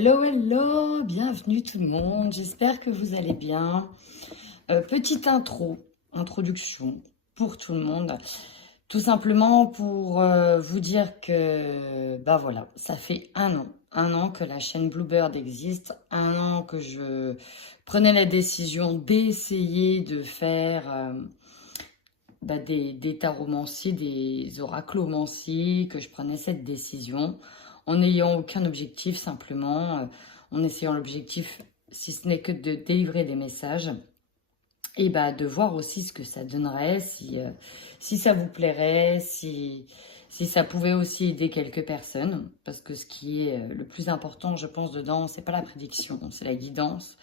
Hello, hello, bienvenue tout le monde, j'espère que vous allez bien. Petite introduction pour tout le monde, tout simplement pour vous dire que, bah voilà, ça fait un an que la chaîne Bluebird existe, un an que je prenais la décision d'essayer de faire des taromancies, des oraclomancies, que je prenais cette décision en n'ayant aucun objectif, simplement en essayant l'objectif, si ce n'est que de délivrer des messages et de voir aussi ce que ça donnerait, si ça vous plairait, si ça pouvait aussi aider quelques personnes, parce que ce qui est le plus important, je pense, dedans, c'est pas la prédiction, c'est la guidance,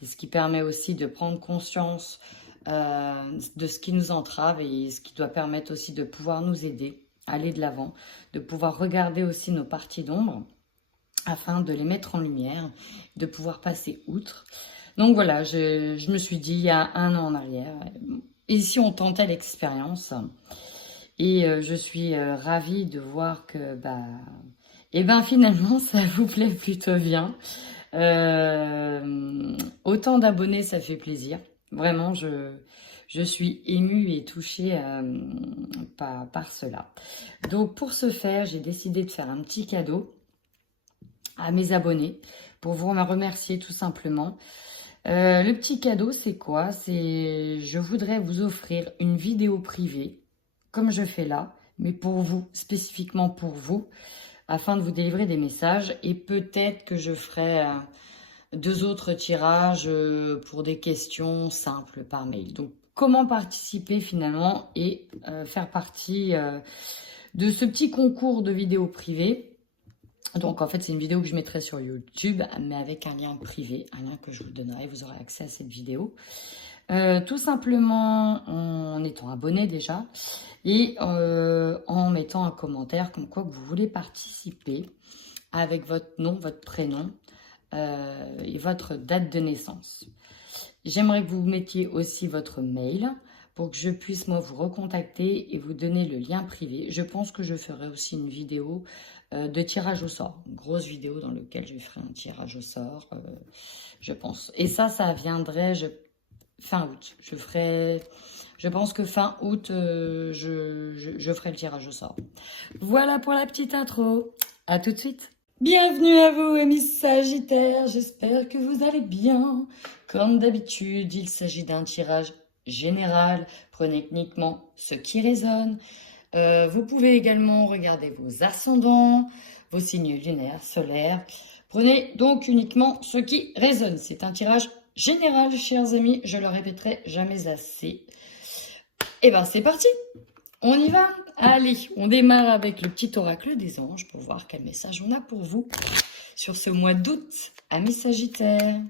c'est ce qui permet aussi de prendre conscience de ce qui nous entrave et ce qui doit permettre aussi de pouvoir nous aider à aller de l'avant, de pouvoir regarder aussi nos parties d'ombre afin de les mettre en lumière, de pouvoir passer outre. Donc voilà, je me suis dit il y a un an en arrière, ici on tentait l'expérience et je suis ravie de voir que finalement ça vous plaît plutôt bien. Autant d'abonnés, ça fait plaisir. Vraiment, je suis émue et touchée par cela. Donc pour ce faire, j'ai décidé de faire un petit cadeau à mes abonnés pour vous remercier tout simplement. Le petit cadeau, c'est quoi? Je voudrais vous offrir une vidéo privée, comme je fais là, mais pour vous, spécifiquement pour vous, afin de vous délivrer des messages. Et peut-être que je ferai 2 autres tirages pour des questions simples par mail. Donc, comment participer finalement et faire partie de ce petit concours de vidéos privées. Donc, en fait, c'est une vidéo que je mettrai sur YouTube, mais avec un lien privé, un lien que je vous donnerai. Vous aurez accès à cette vidéo. Tout simplement en étant abonné déjà et en mettant un commentaire comme quoi que vous voulez participer avec votre nom, votre prénom et votre date de naissance. J'aimerais que vous mettiez aussi votre mail pour que je puisse moi vous recontacter et vous donner le lien privé. Je pense que je ferai aussi une vidéo de tirage au sort, une grosse vidéo dans laquelle je ferai un tirage au sort, je pense. Et ça viendrait fin août. Je pense que fin août, je ferai le tirage au sort. Voilà pour la petite intro. À tout de suite. Bienvenue à vous, amis Sagittaires. J'espère que vous allez bien. Comme d'habitude, il s'agit d'un tirage général. Prenez uniquement ce qui résonne. Vous pouvez également regarder vos ascendants, vos signes lunaires, solaires. Prenez donc uniquement ce qui résonne. C'est un tirage général, chers amis. Je le répéterai jamais assez. Et c'est parti. On y va? Allez, on démarre avec le petit oracle des anges pour voir quel message on a pour vous sur ce mois d'août, amis Sagittaires.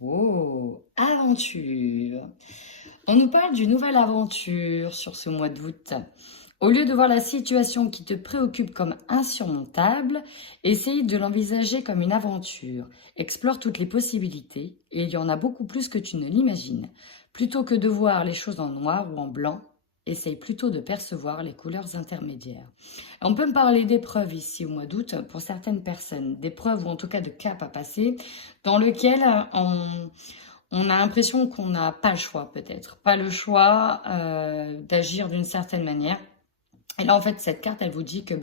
Oh, aventure. On nous parle d'une nouvelle aventure sur ce mois d'août. Au lieu de voir la situation qui te préoccupe comme insurmontable, essaye de l'envisager comme une aventure. Explore toutes les possibilités, et il y en a beaucoup plus que tu ne l'imagines. Plutôt que de voir les choses en noir ou en blanc, essaye plutôt de percevoir les couleurs intermédiaires. On peut me parler d'épreuves ici au mois d'août pour certaines personnes, d'épreuves ou en tout cas de cap à passer, dans lequel on a l'impression qu'on n'a pas le choix peut-être, pas le choix d'agir d'une certaine manière. Et là, en fait, cette carte, elle vous dit que,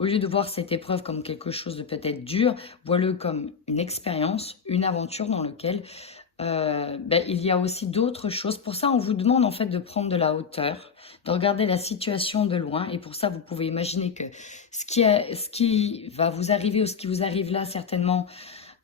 au lieu de voir cette épreuve comme quelque chose de peut-être dur, vois-le comme une expérience, une aventure dans laquelle il y a aussi d'autres choses. Pour ça, on vous demande en fait de prendre de la hauteur, de regarder la situation de loin. Et pour ça, vous pouvez imaginer que ce qui va vous arriver ou ce qui vous arrive là, certainement,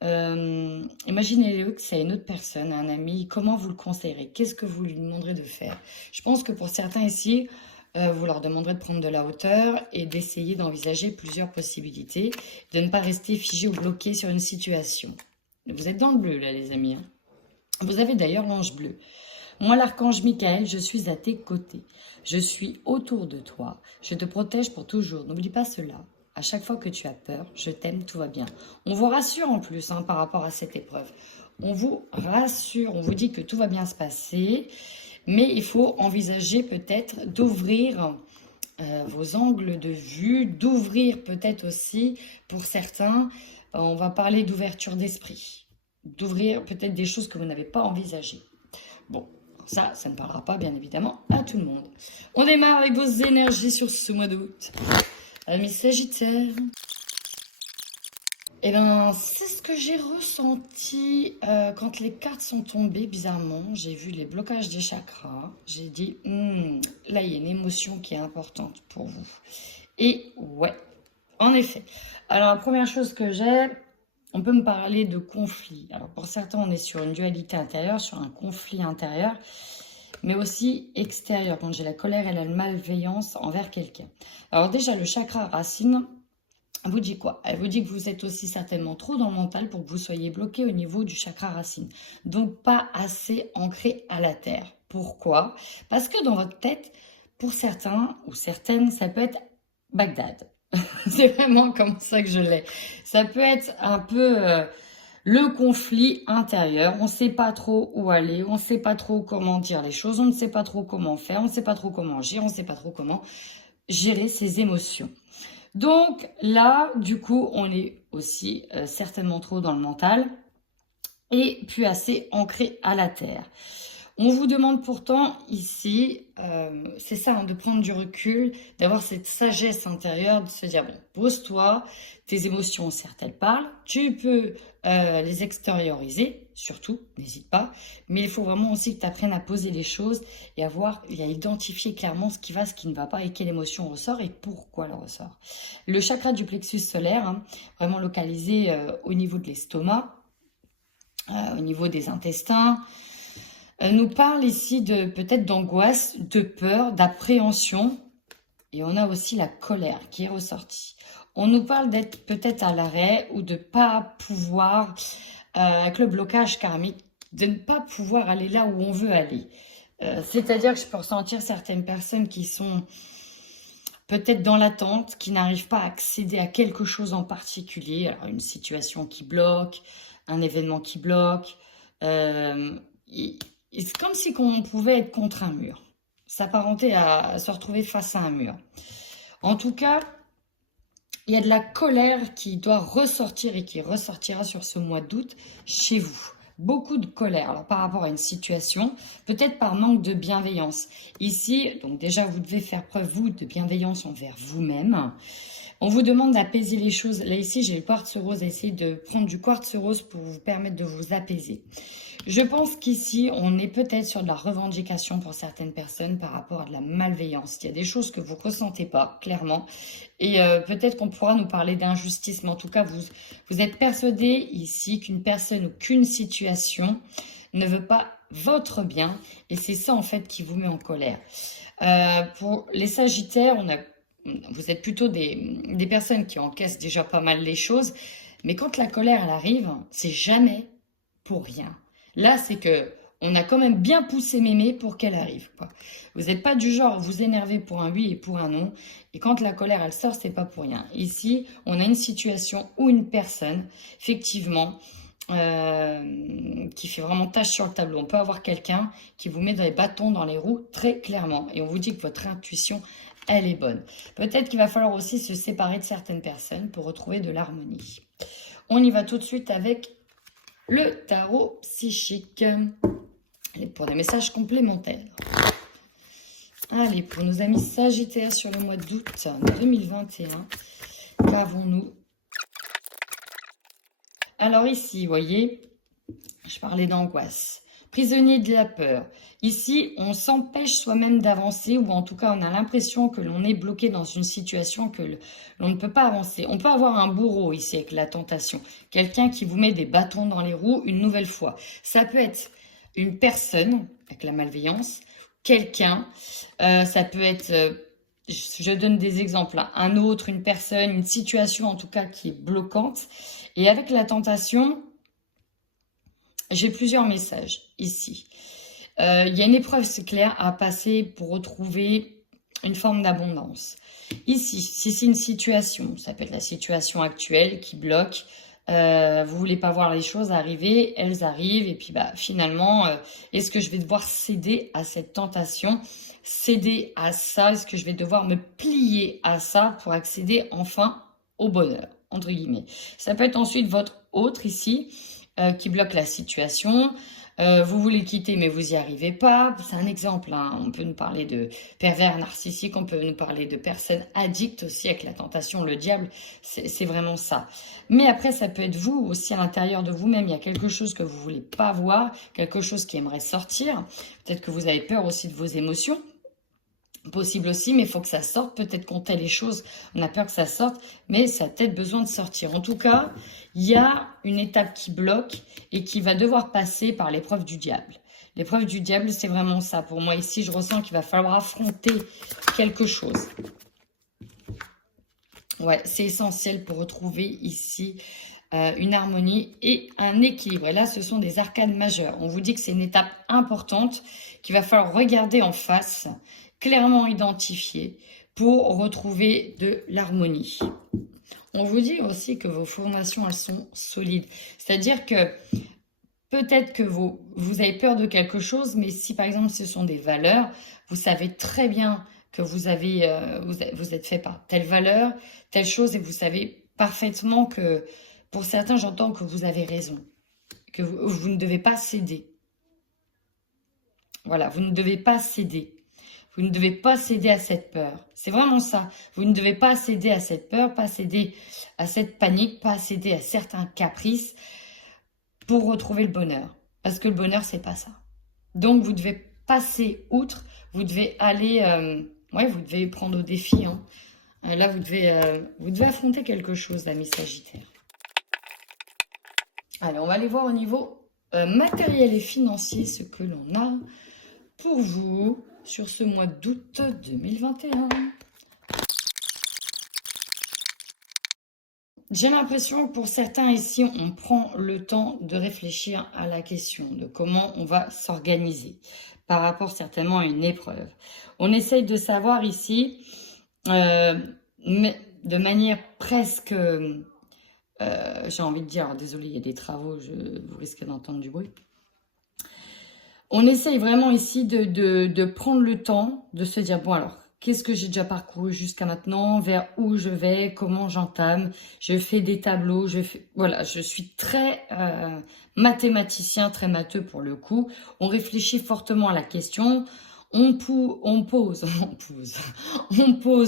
imaginez-le que c'est une autre personne, un ami. Comment vous le conseillerez? Qu'est-ce que vous lui demanderez de faire? Je pense que pour certains ici, vous leur demanderez de prendre de la hauteur et d'essayer d'envisager plusieurs possibilités, de ne pas rester figé ou bloqué sur une situation. Vous êtes dans le bleu là, les amis. Vous avez d'ailleurs l'ange bleu. Moi, l'archange Michael, je suis à tes côtés. Je suis autour de toi. Je te protège pour toujours. N'oublie pas cela. À chaque fois que tu as peur, je t'aime, tout va bien. On vous rassure en plus par rapport à cette épreuve. On vous rassure, on vous dit que tout va bien se passer. Mais il faut envisager peut-être d'ouvrir vos angles de vue, d'ouvrir peut-être aussi, pour certains, on va parler d'ouverture d'esprit, d'ouvrir peut-être des choses que vous n'avez pas envisagées. Bon, ça ne parlera pas bien évidemment à tout le monde. On démarre avec vos énergies sur ce mois d'août. Amis Sagittaires. Eh bien, c'est ce que j'ai ressenti quand les cartes sont tombées, bizarrement. J'ai vu les blocages des chakras. J'ai dit, là, il y a une émotion qui est importante pour vous. Et ouais, en effet. Alors, la première chose que j'ai, on peut me parler de conflit. Alors, pour certains, on est sur une dualité intérieure, sur un conflit intérieur, mais aussi extérieur, quand j'ai la colère et la malveillance envers quelqu'un. Alors déjà, le chakra racine vous dit quoi? Elle vous dit que vous êtes aussi certainement trop dans le mental pour que vous soyez bloqué au niveau du chakra racine. Donc, pas assez ancré à la terre. Pourquoi? Parce que dans votre tête, pour certains ou certaines, ça peut être Bagdad. C'est vraiment comme ça que je l'ai. Ça peut être un peu le conflit intérieur. On ne sait pas trop où aller, on ne sait pas trop comment dire les choses, on ne sait pas trop comment faire, on ne sait pas trop comment agir, on ne sait pas trop comment gérer ses émotions. Donc là, du coup, on est aussi certainement trop dans le mental et plus assez ancré à la terre. On vous demande pourtant ici, c'est ça, hein, de prendre du recul, d'avoir cette sagesse intérieure, de se dire, bon, pose-toi, tes émotions, certes, elles parlent, tu peux les extérioriser, surtout, n'hésite pas, mais il faut vraiment aussi que tu apprennes à poser les choses et à identifier clairement ce qui va, ce qui ne va pas et quelle émotion ressort et pourquoi elle ressort. Le chakra du plexus solaire, hein, vraiment localisé au niveau de l'estomac, au niveau des intestins, nous parle ici de peut-être d'angoisse, de peur, d'appréhension. Et on a aussi la colère qui est ressortie. On nous parle d'être peut-être à l'arrêt ou de ne pas pouvoir, avec le blocage karmique, de ne pas pouvoir aller là où on veut aller. C'est-à-dire que je peux ressentir certaines personnes qui sont peut-être dans l'attente, qui n'arrivent pas à accéder à quelque chose en particulier. Alors une situation qui bloque, un événement qui bloque. C'est comme si on pouvait être contre un mur, s'apparenter à se retrouver face à un mur. En tout cas, il y a de la colère qui doit ressortir et qui ressortira sur ce mois d'août chez vous. Beaucoup de colère alors, par rapport à une situation, peut-être par manque de bienveillance. Ici, donc déjà, vous devez faire preuve, vous, de bienveillance envers vous-même. On vous demande d'apaiser les choses. Là, ici, j'ai le quartz rose. Essayez de prendre du quartz rose pour vous permettre de vous apaiser. Je pense qu'ici, on est peut-être sur de la revendication pour certaines personnes par rapport à de la malveillance. Il y a des choses que vous ne ressentez pas, clairement. Et peut-être qu'on pourra nous parler d'injustice. Mais en tout cas, vous êtes persuadé ici qu'une personne ou qu'une situation ne veut pas votre bien. Et c'est ça, en fait, qui vous met en colère. Pour les Sagittaires, vous êtes plutôt des personnes qui encaissent déjà pas mal les choses. Mais quand la colère, elle arrive, c'est jamais pour rien. Là, c'est que on a quand même bien poussé mémé pour qu'elle arrive, quoi. Vous n'êtes pas du genre vous énerver pour un oui et pour un non. Et quand la colère, elle sort, c'est pas pour rien. Ici, on a une situation où une personne, effectivement, qui fait vraiment tâche sur le tableau. On peut avoir quelqu'un qui vous met des bâtons dans les roues très clairement. Et on vous dit que votre intuition, elle est bonne. Peut-être qu'il va falloir aussi se séparer de certaines personnes pour retrouver de l'harmonie. On y va tout de suite avec le tarot psychique. Allez, pour des messages complémentaires. Allez, pour nos amis Sagittaires sur le mois d'août 2021, qu'avons-nous? Alors ici, vous voyez, je parlais d'angoisse. Prisonnier de la peur. Ici, on s'empêche soi-même d'avancer ou en tout cas, on a l'impression que l'on est bloqué dans une situation que l'on ne peut pas avancer. On peut avoir un bourreau ici avec la tentation. Quelqu'un qui vous met des bâtons dans les roues une nouvelle fois. Ça peut être une personne avec la malveillance, quelqu'un, ça peut être, je donne des exemples, hein, un autre, une personne, une situation en tout cas qui est bloquante. Et avec la tentation, j'ai plusieurs messages ici. Il y a une épreuve, c'est clair, à passer pour retrouver une forme d'abondance. Ici, si c'est une situation, ça peut être la situation actuelle qui bloque, vous voulez pas voir les choses arriver, elles arrivent, et puis bah, finalement, est-ce que je vais devoir céder à cette tentation céder à ça? Est-ce que je vais devoir me plier à ça pour accéder enfin au bonheur, entre guillemets? Ça peut être ensuite votre autre ici qui bloque la situation. Vous voulez quitter mais vous n'y arrivez pas. C'est un exemple, hein. On peut nous parler de pervers narcissiques, on peut nous parler de personnes addictes aussi avec la tentation, le diable, c'est vraiment ça. Mais après ça peut être vous aussi à l'intérieur de vous-même, il y a quelque chose que vous voulez pas voir, quelque chose qui aimerait sortir. Peut-être que vous avez peur aussi de vos émotions. Possible aussi, mais il faut que ça sorte. Peut-être qu'on tait les choses, on a peur que ça sorte, mais ça a peut-être besoin de sortir. En tout cas, il y a une étape qui bloque et qui va devoir passer par l'épreuve du diable. L'épreuve du diable, c'est vraiment ça. Pour moi, ici, je ressens qu'il va falloir affronter quelque chose. Ouais, c'est essentiel pour retrouver ici une harmonie et un équilibre. Et là, ce sont des arcanes majeures. On vous dit que c'est une étape importante qu'il va falloir regarder en face, clairement identifiée, pour retrouver de l'harmonie. On vous dit aussi que vos fondations, elles sont solides. C'est-à-dire que peut-être que vous avez peur de quelque chose, mais si par exemple ce sont des valeurs, vous savez très bien que vous êtes fait par telle valeur, telle chose, et vous savez parfaitement que, pour certains, j'entends que vous avez raison, que vous ne devez pas céder. Voilà, vous ne devez pas céder. Vous ne devez pas céder à cette peur. C'est vraiment ça. Vous ne devez pas céder à cette peur, pas céder à cette panique, pas céder à certains caprices pour retrouver le bonheur. Parce que le bonheur, c'est pas ça. Donc, vous devez passer outre. Vous devez aller... ouais, vous devez prendre au défi. Hein. Là, vous devez affronter quelque chose, l'ami Sagittaire. Allez, on va aller voir au niveau matériel et financier ce que l'on a pour vous sur ce mois d'août 2021. J'ai l'impression que pour certains ici, on prend le temps de réfléchir à la question de comment on va s'organiser par rapport certainement à une épreuve. On essaye de savoir ici, mais de manière presque, j'ai envie de dire, désolé, il y a des travaux, vous risquez d'entendre du bruit. On essaye vraiment ici de prendre le temps de se dire, bon alors, qu'est-ce que j'ai déjà parcouru jusqu'à maintenant, vers où je vais, comment j'entame, je fais des tableaux, voilà, je suis très mathématicien, très matheux pour le coup. On réfléchit fortement à la question, on pose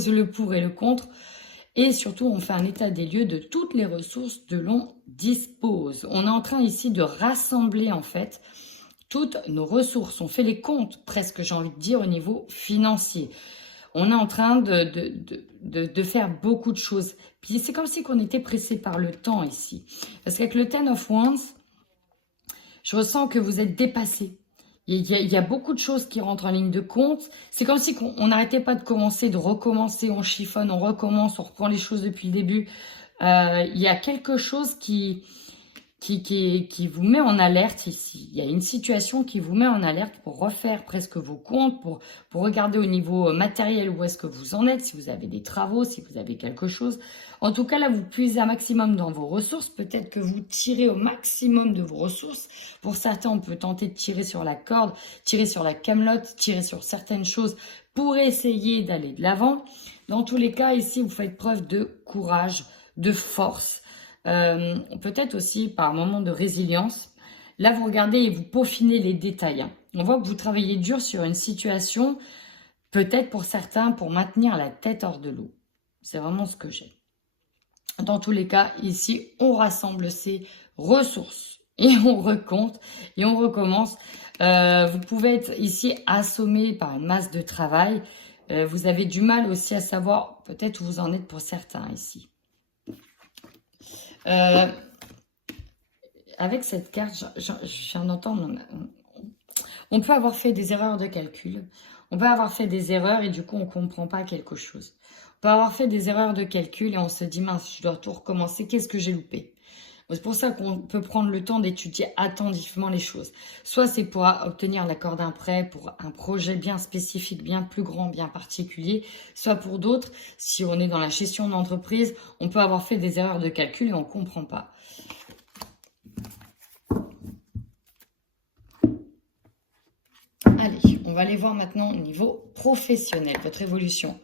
le pour et le contre, et surtout on fait un état des lieux de toutes les ressources dont l'on dispose. On est en train ici de rassembler en fait toutes nos ressources. On fait les comptes presque, j'ai envie de dire, au niveau financier. On est en train de faire beaucoup de choses. Puis c'est comme si on était pressé par le temps ici. Parce qu'avec le Ten of Wands, je ressens que vous êtes dépassé. Il y a beaucoup de choses qui rentrent en ligne de compte. C'est comme si on n'arrêtait pas de commencer, de recommencer. On chiffonne, on recommence, on reprend les choses depuis le début. Il y a quelque chose qui vous met en alerte ici. Il y a une situation qui vous met en alerte pour refaire presque vos comptes, pour regarder au niveau matériel où est-ce que vous en êtes, si vous avez des travaux, si vous avez quelque chose. En tout cas, là, vous puisez un maximum dans vos ressources. Peut-être que vous tirez au maximum de vos ressources. Pour certains, on peut tenter de tirer sur la corde, tirer sur la camelote, tirer sur certaines choses pour essayer d'aller de l'avant. Dans tous les cas, ici, vous faites preuve de courage, de force. Peut-être aussi par un moment de résilience. Là, vous regardez et vous peaufinez les détails. Hein. On voit que vous travaillez dur sur une situation, peut-être pour certains, pour maintenir la tête hors de l'eau. C'est vraiment ce que j'ai. Dans tous les cas, ici, on rassemble ces ressources et on recompte et on recommence. Vous pouvez être ici assommé par une masse de travail. Vous avez du mal aussi à savoir peut-être où vous en êtes pour certains ici. Avec cette carte, je viens d'entendre, on peut avoir fait des erreurs de calcul, on peut avoir fait des erreurs et du coup on ne comprend pas quelque chose. On peut avoir fait des erreurs de calcul et on se dit mince, je dois tout recommencer, qu'est-ce que j'ai loupé? C'est pour ça qu'on peut prendre le temps d'étudier attentivement les choses. Soit c'est pour obtenir l'accord d'un prêt pour un projet bien spécifique, bien plus grand, bien particulier. Soit pour d'autres, si on est dans la gestion d'entreprise, on peut avoir fait des erreurs de calcul et on ne comprend pas. Allez, on va aller voir maintenant au niveau professionnel, votre évolution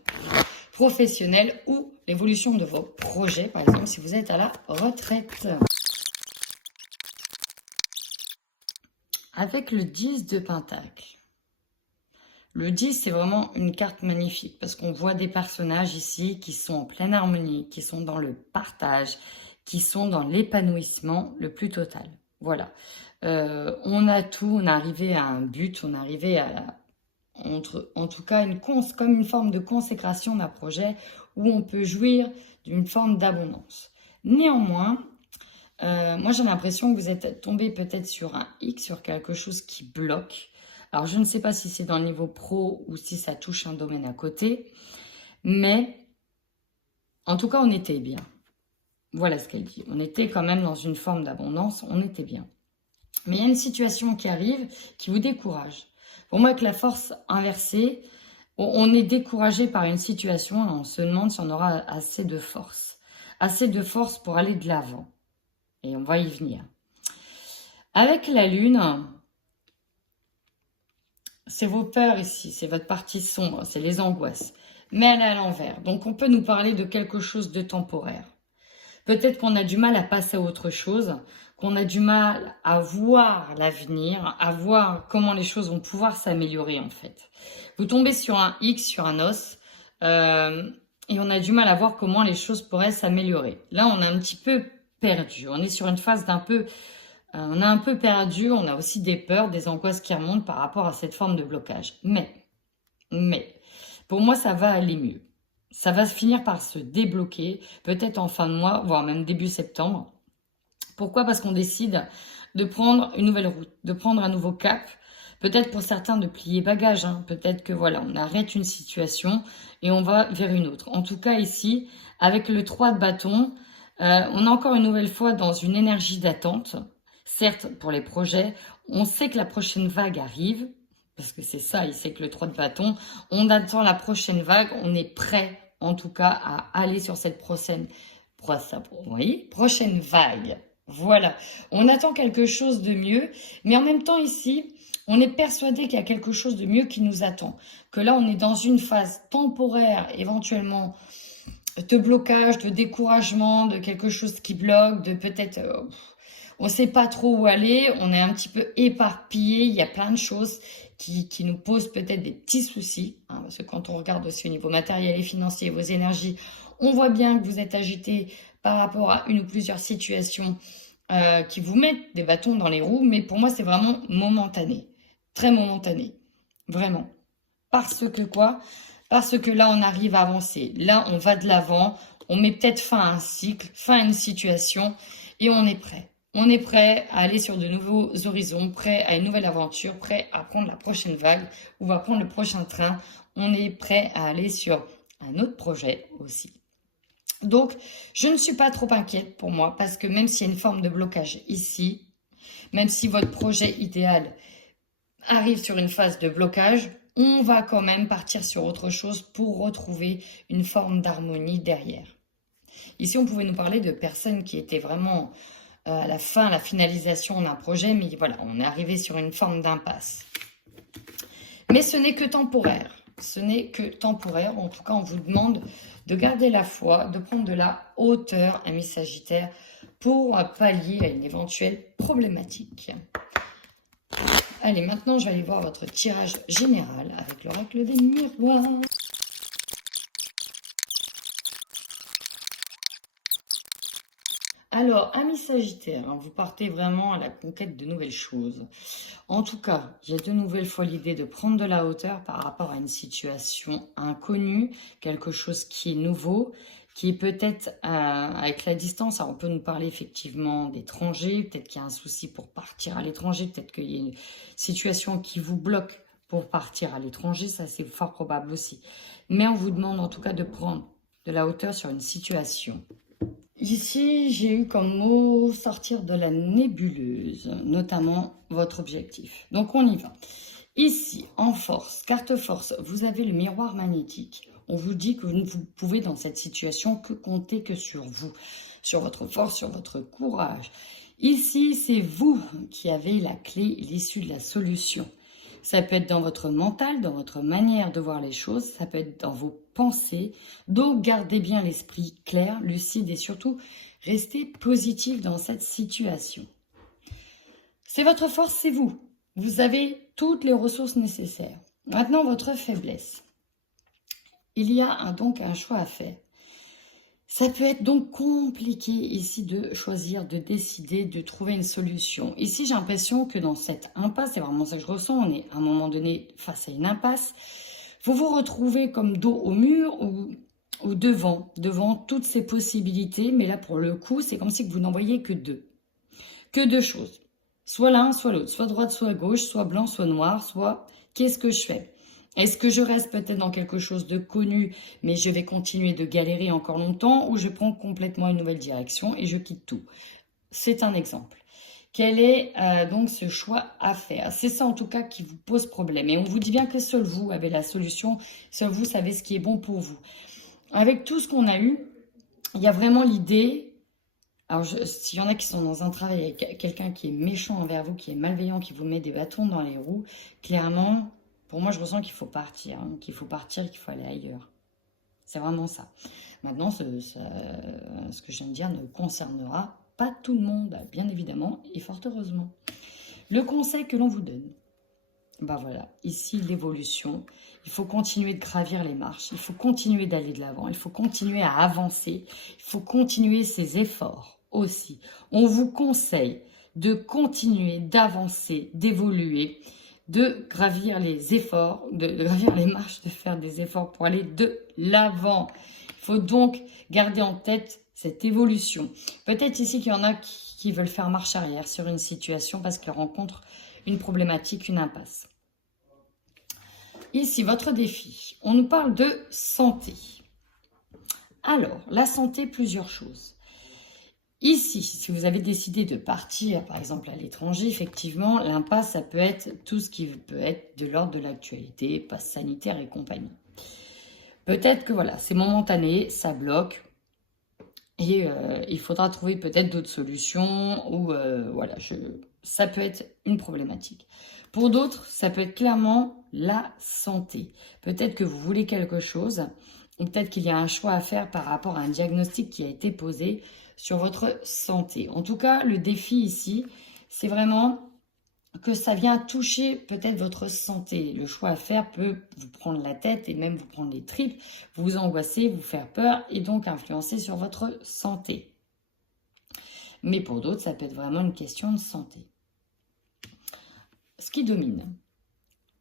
professionnelle ou l'évolution de vos projets, par exemple si vous êtes à la retraite. Avec le 10 de Pentacle. Le 10, c'est vraiment une carte magnifique parce qu'on voit des personnages ici qui sont en pleine harmonie, qui sont dans le partage, qui sont dans l'épanouissement le plus total. Voilà. On a tout, on est arrivé à un but, on est arrivé à, en tout cas, comme une forme de consécration d'un projet où on peut jouir d'une forme d'abondance. Néanmoins, moi j'ai l'impression que vous êtes tombé peut-être sur un X, sur quelque chose qui bloque. Alors, je ne sais pas si c'est dans le niveau pro ou si ça touche un domaine à côté. Mais, en tout cas, on était bien. Voilà ce qu'elle dit. On était quand même dans une forme d'abondance. On était bien. Mais il y a une situation qui arrive qui vous décourage. Pour moi, avec la force inversée, on est découragé par une situation et on se demande si on aura assez de force. Assez de force pour aller de l'avant. Et on va y venir. Avec la Lune... c'est vos peurs ici, c'est votre partie sombre, c'est les angoisses. Mais elle est à l'envers. Donc, on peut nous parler de quelque chose de temporaire. Peut-être qu'on a du mal à passer à autre chose, qu'on a du mal à voir l'avenir, à voir comment les choses vont pouvoir s'améliorer, en fait. Vous tombez sur un X, sur un os, et on a du mal à voir comment les choses pourraient s'améliorer. Là, on est un petit peu perdu. On est sur une phase d'un peu... on a un peu perdu, on a aussi des peurs, des angoisses qui remontent par rapport à cette forme de blocage. Mais, pour moi, ça va aller mieux. Ça va finir par se débloquer, peut-être en fin de mois, voire même début septembre. Pourquoi? Parce qu'on décide de prendre une nouvelle route, de prendre un nouveau cap. Peut-être pour certains de plier bagage, hein. Peut-être que voilà, on arrête une situation et on va vers une autre. En tout cas, ici, avec le 3 de bâton, on est encore une nouvelle fois dans une énergie d'attente. Certes, pour les projets, on sait que la prochaine vague arrive, parce que c'est ça, il sait que le 3 de bâton, on attend la prochaine vague, on est prêt en tout cas à aller sur cette prochaine vague. Voilà, on attend quelque chose de mieux, mais en même temps ici, on est persuadé qu'il y a quelque chose de mieux qui nous attend. Que là, on est dans une phase temporaire, éventuellement, de blocage, de découragement, de quelque chose qui bloque, de peut-être... on ne sait pas trop où aller, on est un petit peu éparpillé, il y a plein de choses qui nous posent peut-être des petits soucis, hein, parce que quand on regarde aussi au niveau matériel et financier, vos énergies, on voit bien que vous êtes agité par rapport à une ou plusieurs situations qui vous mettent des bâtons dans les roues, mais pour moi c'est vraiment momentané, très momentané, vraiment. Parce que quoi? Parce que là on arrive à avancer, là on va de l'avant, on met peut-être fin à un cycle, fin à une situation et on est prêt. On est prêt à aller sur de nouveaux horizons, prêt à une nouvelle aventure, prêt à prendre la prochaine vague ou à prendre le prochain train. On est prêt à aller sur un autre projet aussi. Donc, je ne suis pas trop inquiète pour moi parce que même s'il y a une forme de blocage ici, même si votre projet idéal arrive sur une phase de blocage, on va quand même partir sur autre chose pour retrouver une forme d'harmonie derrière. Ici, on pouvait nous parler de personnes qui étaient vraiment... à la fin, à la finalisation d'un projet, mais voilà, on est arrivé sur une forme d'impasse. Mais ce n'est que temporaire. Ce n'est que temporaire. En tout cas, on vous demande de garder la foi, de prendre de la hauteur, amis Sagittaire, pour pallier à une éventuelle problématique. Allez, maintenant, je vais aller voir votre tirage général avec l'oracle des miroirs. Alors, amis Sagittaire, hein, vous partez vraiment à la conquête de nouvelles choses. En tout cas, j'ai de nouvelles fois l'idée de prendre de la hauteur par rapport à une situation inconnue, quelque chose qui est nouveau, qui est peut-être avec la distance. Alors, on peut nous parler effectivement d'étrangers, peut-être qu'il y a un souci pour partir à l'étranger, peut-être qu'il y a une situation qui vous bloque pour partir à l'étranger, ça c'est fort probable aussi. Mais on vous demande en tout cas de prendre de la hauteur sur une situation. Ici, j'ai eu comme mot sortir de la nébuleuse, notamment votre objectif. Donc, on y va. Ici, en force, carte force, vous avez le miroir magnétique. On vous dit que vous pouvez, dans cette situation, que compter que sur vous, sur votre force, sur votre courage. Ici, c'est vous qui avez la clé, l'issue de la solution. Ça peut être dans votre mental, dans votre manière de voir les choses. Ça peut être dans vos pensées. Donc, gardez bien l'esprit clair, lucide et surtout, restez positif dans cette situation. C'est votre force, c'est vous. Vous avez toutes les ressources nécessaires. Maintenant, votre faiblesse. Il y a donc un choix à faire. Ça peut être donc compliqué ici de choisir, de décider, de trouver une solution. Ici, j'ai l'impression que dans cette impasse, c'est vraiment ça que je ressens, on est à un moment donné face à une impasse. Vous vous retrouvez comme dos au mur ou devant toutes ces possibilités. Mais là, pour le coup, c'est comme si vous n'en voyez que deux choses. Soit l'un, soit l'autre, soit droite, soit gauche, soit blanc, soit noir, soit qu'est-ce que je fais? Est-ce que je reste peut-être dans quelque chose de connu, mais je vais continuer de galérer encore longtemps, ou je prends complètement une nouvelle direction et je quitte tout? C'est un exemple. Quel est donc ce choix à faire? C'est ça en tout cas qui vous pose problème. Et on vous dit bien que seul vous avez la solution, seul vous savez ce qui est bon pour vous. Avec tout ce qu'on a eu, il y a vraiment l'idée... Alors, s'il y en a qui sont dans un travail avec quelqu'un qui est méchant envers vous, qui est malveillant, qui vous met des bâtons dans les roues, clairement, pour moi, je ressens qu'il faut partir, qu'il faut aller ailleurs. C'est vraiment ça. Maintenant, ce que je viens de dire ne concernera pas tout le monde, bien évidemment, et fort heureusement. Le conseil que l'on vous donne, ben voilà, ici, l'évolution. Il faut continuer de gravir les marches, il faut continuer d'aller de l'avant, il faut continuer à avancer, il faut continuer ses efforts aussi. On vous conseille de continuer, d'avancer, d'évoluer, de gravir les efforts, de gravir les marches, de faire des efforts pour aller de l'avant. Il faut donc garder en tête cette évolution. Peut-être ici qu'il y en a qui veulent faire marche arrière sur une situation parce qu'ils rencontrent une problématique, une impasse. Ici, votre défi, on nous parle de santé. Alors, la santé, plusieurs choses. Ici, si vous avez décidé de partir, par exemple, à l'étranger, effectivement, l'impasse, ça peut être tout ce qui peut être de l'ordre de l'actualité, passe sanitaire et compagnie. Peut-être que voilà, c'est momentané, ça bloque. Et il faudra trouver peut-être d'autres solutions ou voilà, ça peut être une problématique. Pour d'autres, ça peut être clairement la santé. Peut-être que vous voulez quelque chose ou peut-être qu'il y a un choix à faire par rapport à un diagnostic qui a été posé sur votre santé. En tout cas, le défi ici, c'est vraiment que ça vient toucher peut-être votre santé. Le choix à faire peut vous prendre la tête et même vous prendre les tripes, vous angoisser, vous faire peur et donc influencer sur votre santé. Mais pour d'autres, ça peut être vraiment une question de santé. Ce qui domine,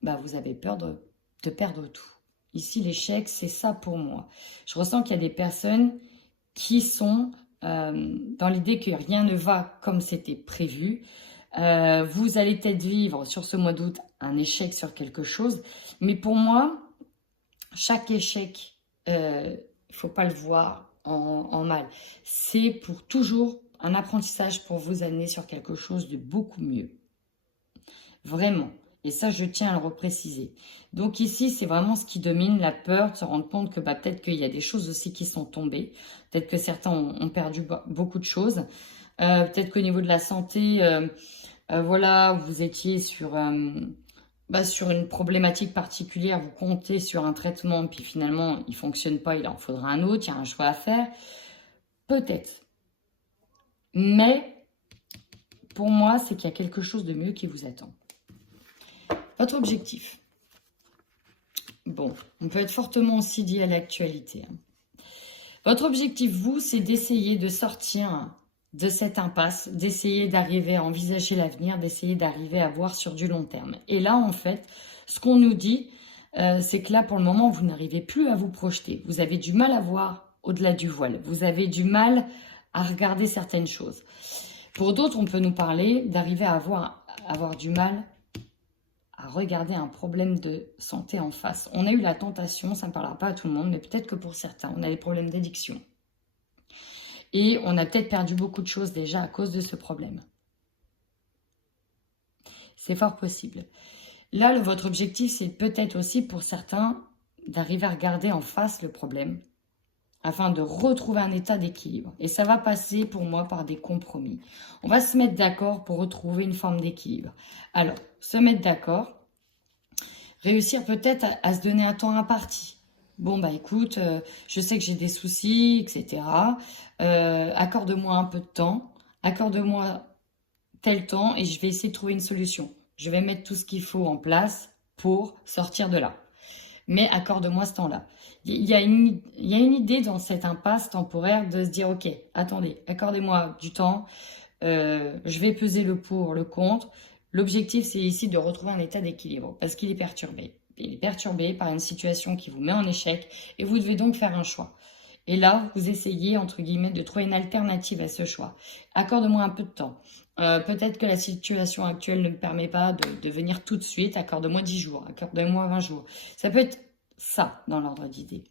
vous avez peur de perdre tout. Ici, l'échec, c'est ça pour moi. Je ressens qu'il y a des personnes qui sont dans l'idée que rien ne va comme c'était prévu. Vous allez peut-être vivre sur ce mois d'août un échec sur quelque chose. Mais pour moi, chaque échec, il ne faut pas le voir en mal. C'est pour toujours un apprentissage pour vous amener sur quelque chose de beaucoup mieux. Vraiment. Et ça, je tiens à le repréciser. Donc ici, c'est vraiment ce qui domine, la peur de se rendre compte que peut-être qu'il y a des choses aussi qui sont tombées. Peut-être que certains ont perdu beaucoup de choses. Peut-être qu'au niveau de la santé, voilà, vous étiez sur une problématique particulière, vous comptez sur un traitement, puis finalement, il ne fonctionne pas, il en faudra un autre, il y a un choix à faire. Peut-être. Mais, pour moi, c'est qu'il y a quelque chose de mieux qui vous attend. Votre objectif. Bon, on peut être fortement aussi lié à l'actualité. Votre objectif, vous, c'est d'essayer de sortir de cette impasse, d'essayer d'arriver à envisager l'avenir, d'essayer d'arriver à voir sur du long terme. Et là, en fait, ce qu'on nous dit, c'est que là, pour le moment, vous n'arrivez plus à vous projeter. Vous avez du mal à voir au-delà du voile. Vous avez du mal à regarder certaines choses. Pour d'autres, on peut nous parler d'arriver à avoir du mal à regarder un problème de santé en face. On a eu la tentation, ça ne parlera pas à tout le monde, mais peut-être que pour certains, on a des problèmes d'addiction. Et on a peut-être perdu beaucoup de choses déjà à cause de ce problème. C'est fort possible. Là, votre objectif, c'est peut-être aussi pour certains d'arriver à regarder en face le problème afin de retrouver un état d'équilibre. Et ça va passer pour moi par des compromis. On va se mettre d'accord pour retrouver une forme d'équilibre. Alors, se mettre d'accord, réussir peut-être à se donner un temps imparti. Bon, bah écoute, je sais que j'ai des soucis, etc. Accorde-moi un peu de temps, accorde-moi tel temps et je vais essayer de trouver une solution. Je vais mettre tout ce qu'il faut en place pour sortir de là. Mais accorde-moi ce temps-là. Il y a une idée dans cette impasse temporaire de se dire, ok, attendez, accordez-moi du temps, je vais peser le pour, le contre. L'objectif, c'est ici de retrouver un état d'équilibre parce qu'il est perturbé. Il est perturbé par une situation qui vous met en échec et vous devez donc faire un choix. Et là, vous essayez, entre guillemets, de trouver une alternative à ce choix. Accorde-moi un peu de temps. Peut-être que la situation actuelle ne me permet pas de venir tout de suite. Accorde-moi 10 jours, accorde-moi 20 jours. Ça peut être ça dans l'ordre d'idée.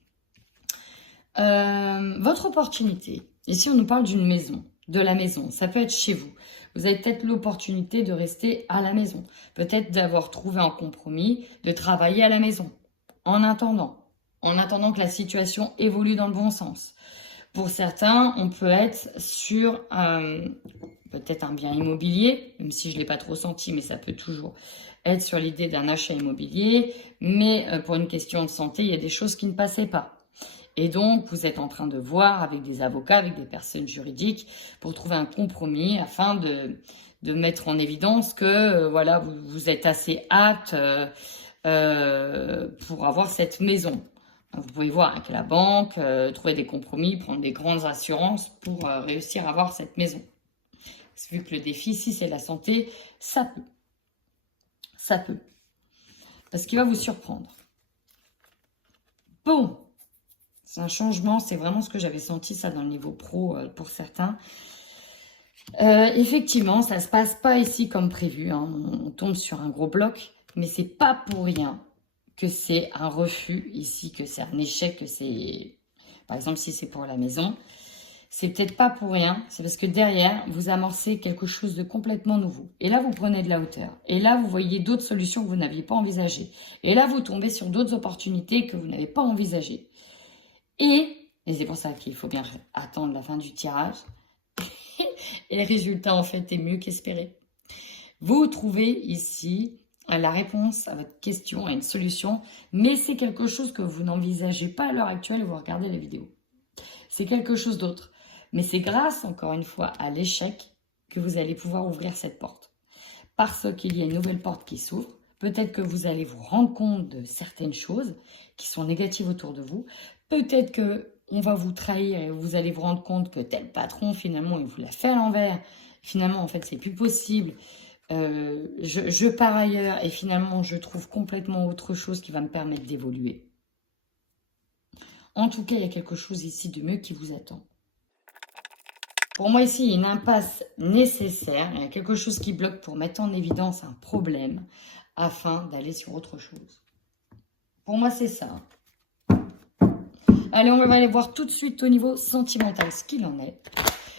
Votre opportunité. Ici, on nous parle d'une maison, de la maison. Ça peut être chez vous. Vous avez peut-être l'opportunité de rester à la maison. Peut-être d'avoir trouvé un compromis, de travailler à la maison. En attendant que la situation évolue dans le bon sens. Pour certains, on peut être sur peut-être un bien immobilier, même si je ne l'ai pas trop senti, mais ça peut toujours être sur l'idée d'un achat immobilier. Mais pour une question de santé, il y a des choses qui ne passaient pas. Et donc, vous êtes en train de voir avec des avocats, avec des personnes juridiques, pour trouver un compromis afin de mettre en évidence que voilà, vous êtes assez apte pour avoir cette maison. Vous pouvez voir avec la banque, trouver des compromis, prendre des grandes assurances pour réussir à avoir cette maison. Vu que le défi, si c'est la santé, ça peut. Ça peut. Parce qu'il va vous surprendre. Bon. C'est un changement, c'est vraiment ce que j'avais senti ça dans le niveau pro pour certains. Effectivement, ça se passe pas ici comme prévu. Hein. On tombe sur un gros bloc, mais c'est pas pour rien que c'est un refus ici, que c'est un échec, que c'est... Par exemple, si c'est pour la maison, c'est peut-être pas pour rien. C'est parce que derrière, vous amorcez quelque chose de complètement nouveau. Et là, vous prenez de la hauteur. Et là, vous voyez d'autres solutions que vous n'aviez pas envisagées. Et là, vous tombez sur d'autres opportunités que vous n'avez pas envisagées. Et c'est pour ça qu'il faut bien attendre la fin du tirage. Et le résultat, en fait, est mieux qu'espéré. Vous trouvez ici la réponse à votre question, à une solution, mais c'est quelque chose que vous n'envisagez pas à l'heure actuelle, vous regardez la vidéo. C'est quelque chose d'autre. Mais c'est grâce, encore une fois, à l'échec que vous allez pouvoir ouvrir cette porte. Parce qu'il y a une nouvelle porte qui s'ouvre. Peut-être que vous allez vous rendre compte de certaines choses qui sont négatives autour de vous. Peut-être qu'on va vous trahir et vous allez vous rendre compte que tel patron, finalement, il vous l'a fait à l'envers. Finalement, en fait, c'est plus possible. Je pars ailleurs et finalement, je trouve complètement autre chose qui va me permettre d'évoluer. En tout cas, il y a quelque chose ici de mieux qui vous attend. Pour moi, ici, il y a une impasse nécessaire. Il y a quelque chose qui bloque pour mettre en évidence un problème afin d'aller sur autre chose. Pour moi, c'est ça. Allez, on va aller voir tout de suite au niveau sentimental ce qu'il en est.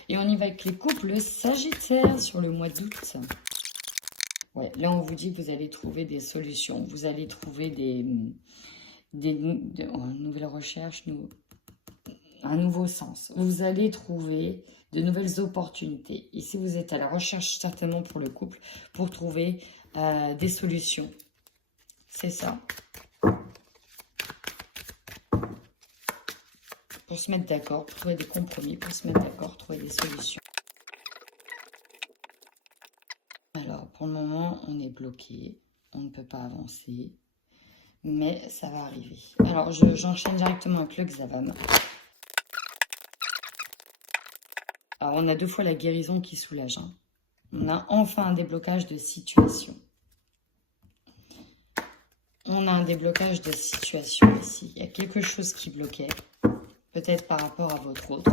Et on y va avec les couples Sagittaires sur le mois d'août. Ouais, là, on vous dit que vous allez trouver des solutions. Vous allez trouver une nouvelle recherche, un nouveau sens. Vous allez trouver de nouvelles opportunités. Ici, vous êtes à la recherche certainement pour le couple, pour trouver des solutions. C'est ça. Pour se mettre d'accord, pour trouver des compromis, pour se mettre d'accord, trouver des solutions. Alors, pour le moment, on est bloqué. On ne peut pas avancer. Mais ça va arriver. Alors, j'enchaîne directement avec le Xavam. Alors, on a 2 fois la guérison qui soulage. Hein. On a enfin un déblocage de situation. On a un déblocage de situation ici. Il y a quelque chose qui bloquait. Peut-être par rapport à votre autre.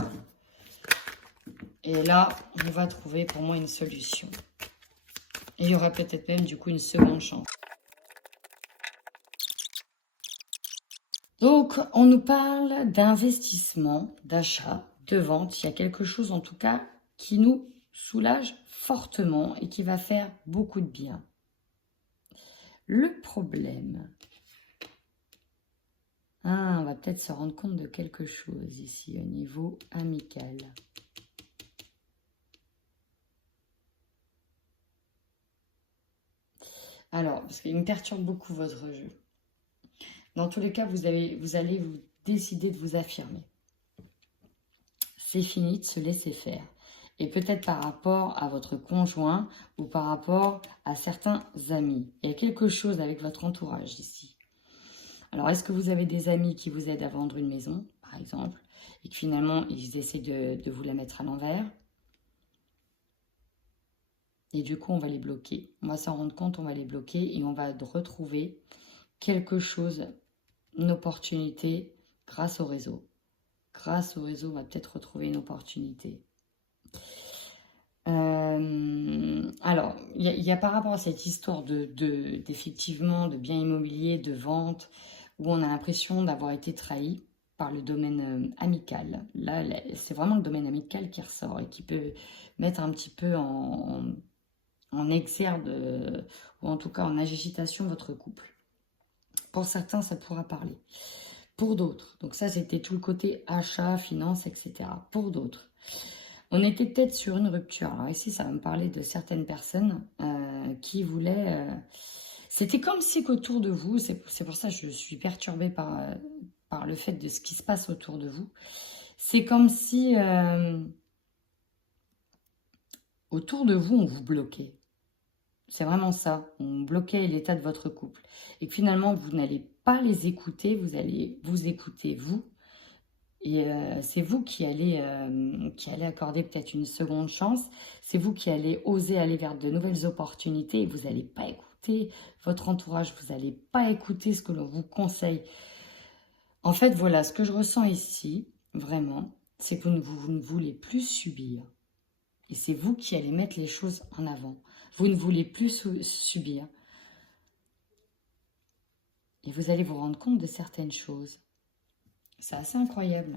Et là, on va trouver pour moi une solution. Et il y aura peut-être même du coup une seconde chance. Donc, on nous parle d'investissement, d'achat, de vente. Il y a quelque chose en tout cas qui nous soulage fortement et qui va faire beaucoup de bien. Le problème... on va peut-être se rendre compte de quelque chose ici au niveau amical. Alors, parce qu'il me perturbe beaucoup votre jeu. Dans tous les cas, vous allez vous décider de vous affirmer. C'est fini de se laisser faire. Et peut-être par rapport à votre conjoint ou par rapport à certains amis. Il y a quelque chose avec votre entourage ici. Alors, est-ce que vous avez des amis qui vous aident à vendre une maison, par exemple, et que finalement, ils essaient de vous la mettre à l'envers? Et du coup, on va les bloquer. On va s'en rendre compte, on va les bloquer et on va retrouver quelque chose, une opportunité grâce au réseau. Grâce au réseau, on va peut-être retrouver une opportunité. Alors, il y a par rapport à cette histoire d'effectivement, de biens immobiliers, de vente, où on a l'impression d'avoir été trahi par le domaine amical. Là, c'est vraiment le domaine amical qui ressort et qui peut mettre un petit peu en exergue, ou en tout cas en agitation votre couple. Pour certains, ça pourra parler. Pour d'autres, donc ça c'était tout le côté achat, finance, etc. Pour d'autres, on était peut-être sur une rupture. Alors ici, ça va me parler de certaines personnes qui voulaient... C'était comme si qu'autour de vous, c'est pour ça que je suis perturbée par le fait de ce qui se passe autour de vous. C'est comme si autour de vous, on vous bloquait. C'est vraiment ça, on bloquait l'état de votre couple. Et que finalement, vous n'allez pas les écouter, vous allez vous écouter, vous. Et c'est vous qui allez accorder peut-être une seconde chance. C'est vous qui allez oser aller vers de nouvelles opportunités. Et vous n'allez pas écouter votre entourage, vous n'allez pas écouter ce que l'on vous conseille. En fait, voilà, ce que je ressens ici, vraiment, c'est que vous ne voulez plus subir. Et c'est vous qui allez mettre les choses en avant. Vous ne voulez plus subir. Et vous allez vous rendre compte de certaines choses. C'est assez incroyable.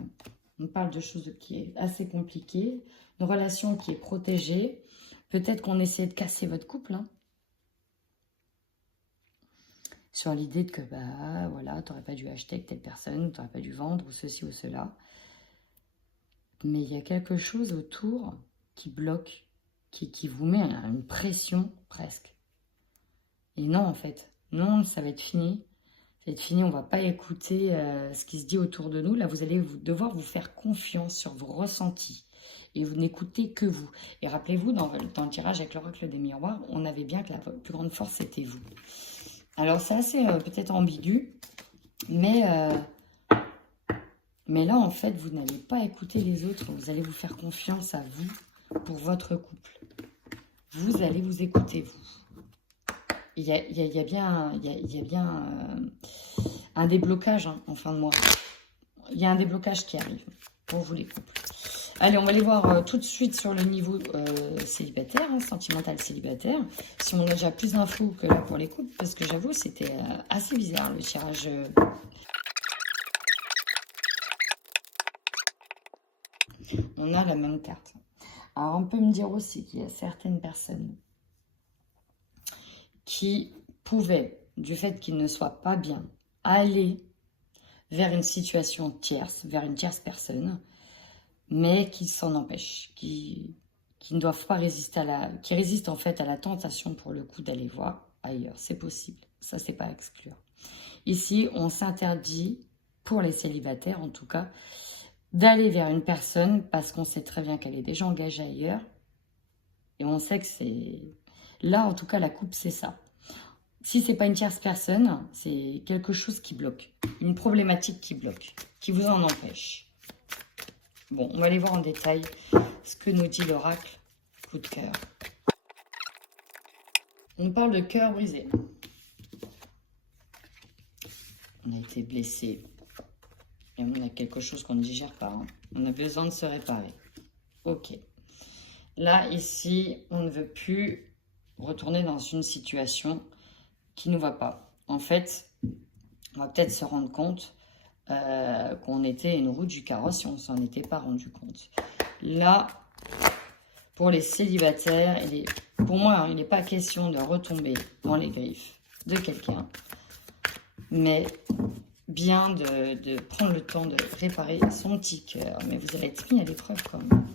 On parle de choses qui est assez compliquées. Une relation qui est protégée. Peut-être qu'on essaie de casser votre couple. Sur l'idée que, voilà, tu n'aurais pas dû acheter avec telle personne, tu n'aurais pas dû vendre, ou ceci ou cela. Mais il y a quelque chose autour qui bloque, qui vous met une pression presque. Et non, en fait. Non, ça va être fini. Ça va être fini, on ne va pas écouter ce qui se dit autour de nous. Là, vous allez devoir vous faire confiance sur vos ressentis. Et vous n'écoutez que vous. Et rappelez-vous, dans le tirage avec l'oracle des miroirs, on avait bien que la plus grande force, c'était vous. Alors, c'est assez peut-être ambigu. Mais là, en fait, vous n'allez pas écouter les autres. Vous allez vous faire confiance à vous pour votre couple. Vous allez vous écouter, vous. Il y a bien un déblocage en fin de mois. Il y a un déblocage qui arrive pour vous les couples. Allez, on va aller voir tout de suite sur le niveau célibataire, sentimental célibataire. Si on a déjà plus d'infos que là pour les couples, parce que j'avoue, c'était assez bizarre le tirage. On a la même carte. Alors, on peut me dire aussi qu'il y a certaines personnes qui pouvaient, du fait qu'ils ne soient pas bien, aller vers une situation tierce, vers une tierce personne, mais qui s'en empêchent, qui ne doivent pas résister qui résistent en fait à la tentation pour le coup d'aller voir ailleurs. C'est possible, ça c'est pas à exclure. Ici, on s'interdit, pour les célibataires en tout cas, d'aller vers une personne parce qu'on sait très bien qu'elle est déjà engagée ailleurs. Et on sait que c'est... Là, en tout cas, la coupe, c'est ça. Si c'est pas une tierce personne, c'est quelque chose qui bloque. Une problématique qui bloque, qui vous en empêche. Bon, on va aller voir en détail ce que nous dit l'oracle. Coup de cœur. On parle de cœur brisé. On a été blessé. Et on a quelque chose qu'on ne digère pas. On a besoin de se réparer. Ok. Là, ici, on ne veut plus retourner dans une situation qui ne nous va pas. En fait, on va peut-être se rendre compte qu'on était une roue du carrosse si on ne s'en était pas rendu compte. Là, pour les célibataires, pour moi, il n'est pas question de retomber dans les griffes de quelqu'un, mais bien de prendre le temps de réparer son petit cœur. Mais vous allez être mis à l'épreuve quand même.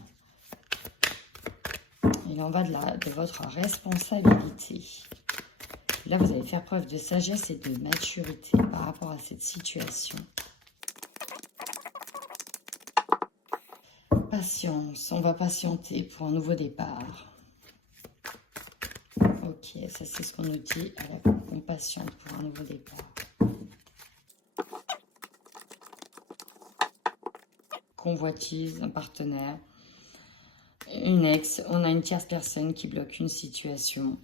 Il en va de votre responsabilité. Là, vous allez faire preuve de sagesse et de maturité par rapport à cette situation. Patience, on va patienter pour un nouveau départ. Ok, ça c'est ce qu'on nous dit. On patiente pour un nouveau départ. Convoitise, un partenaire, une ex, on a une tierce personne qui bloque une situation.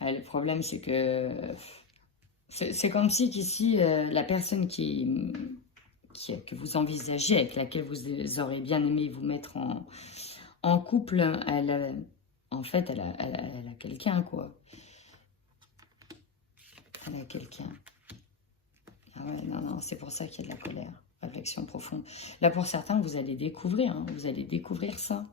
Le problème c'est que c'est comme si qu'ici la personne que vous envisagez, avec laquelle vous aurez bien aimé vous mettre en couple, en fait elle a quelqu'un quoi. Elle a quelqu'un. Ah ouais, non, c'est pour ça qu'il y a de la colère. Réflexion profonde. Là, pour certains, vous allez découvrir, hein, vous allez découvrir ça.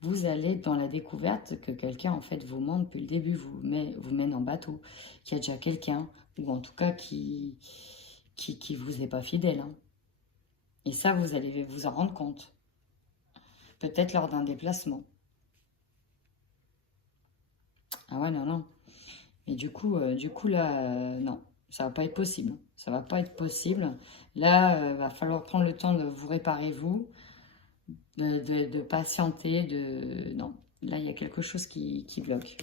Vous allez dans la découverte que quelqu'un, en fait, vous ment depuis le début, vous mène en bateau, qu'il y a déjà quelqu'un, ou en tout cas qui vous est pas fidèle. Hein. Et ça, vous allez vous en rendre compte. Peut-être lors d'un déplacement. Ah ouais, non. Mais du coup là, non. Ça va pas être possible. Ça va pas être possible. Là, va falloir prendre le temps de vous réparer, vous, de patienter, Non, là, il y a quelque chose qui bloque.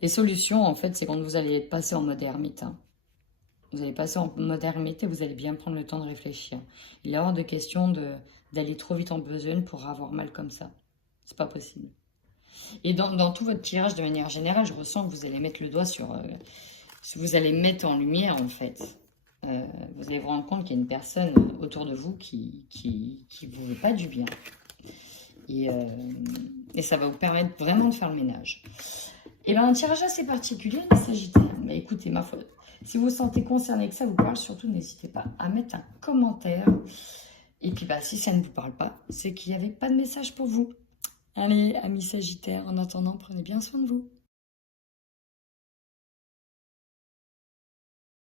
Les solutions, en fait, c'est quand vous allez passer en mode ermite. Hein. Vous allez passer en mode ermite et vous allez bien prendre le temps de réfléchir. Il est hors de question d'aller trop vite en besogne pour avoir mal comme ça. C'est pas possible. Et dans tout votre tirage, de manière générale, je ressens que vous allez mettre le doigt sur... vous allez mettre en lumière, en fait. Vous allez vous rendre compte qu'il y a une personne autour de vous qui vous veut pas du bien. Et ça va vous permettre vraiment de faire le ménage. Et bien, un tirage assez particulier, les Sagittaires. Mais écoutez, ma foi, si vous vous sentez concerné que ça vous parle, surtout n'hésitez pas à mettre un commentaire. Et puis, si ça ne vous parle pas, c'est qu'il n'y avait pas de message pour vous. Allez, amis Sagittaires, en attendant, prenez bien soin de vous.